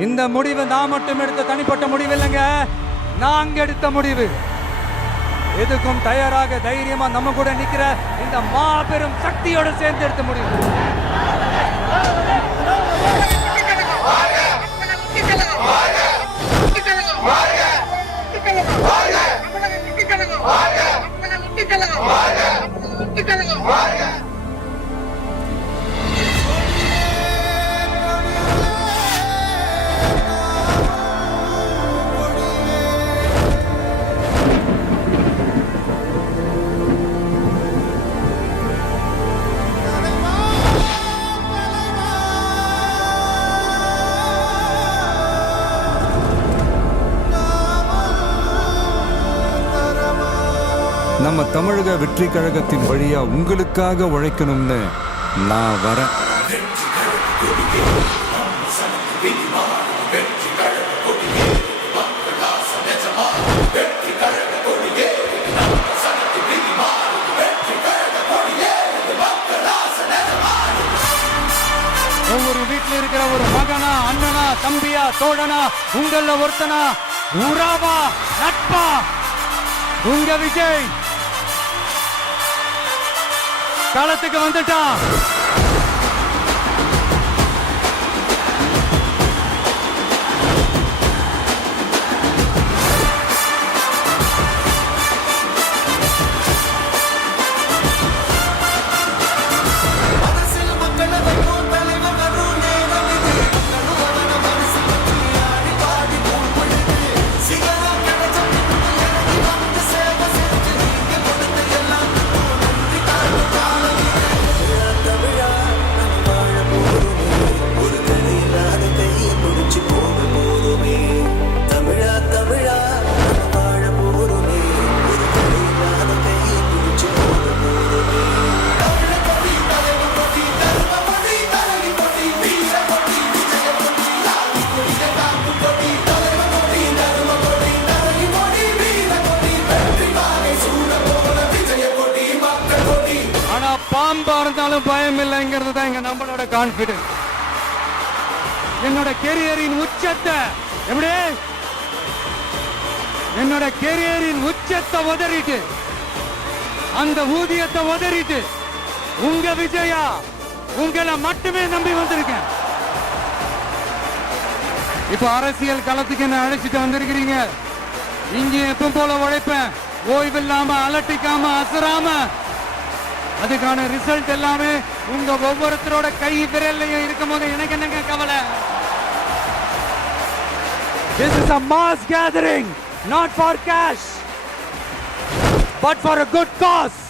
இந்த முடிவு நான் மட்டும் எடுத்த தனிப்பட்ட முடிவு இல்லைங்க. நாங்க எடுத்த முடிவு. எதுக்கும் தயாராக தைரியமா நம்ம கூட நிக்கிற இந்த மாபெரும் சக்தியோட சேர்ந்து எடுத்த முடிவு. நம்ம தமிழக வெற்றி கழகத்தின் வழியா உங்களுக்காக உழைக்கணும்னு நான் வரேன். ஒவ்வொரு வீட்டில் இருக்கிற ஒரு மகனா அண்ணனா தம்பியா தோழனா உங்கள ஒருத்தனா உறவா நட்பா? உங்க விஜய் களத்துக்கு வந்துட்டான். பாம்பா இருந்தாலும் பயம் இல்லைங்கிறது தான் எங்க நம்மளோட கான்பிடன்ஸ் என்னோட கெரியரின் உச்சத்தை எப்படி? என்னோட கெரியரின் உச்சத்தை உதறிட்டு அந்த ஊதியத்தை உதறிட்டு உங்க விஜயா உங்களை மட்டுமே நம்பி வந்திருக்கேன். இப்ப அரசியல் களத்துக்கு என்ன அழைச்சிட்டு வந்திருக்கிறீங்க? இங்கே எப்ப போல உழைப்பேன். ஓய்வில்லாம அலட்டிக்காம அசராம அதுக்கான ரிசல்ட் எல்லாமே உங்க ஒவ்வொருத்தரோட கை விரல்லையும் இருக்கும் போது எனக்கு என்னங்க கவலை This is a mass gathering, not for cash, but for a good cause.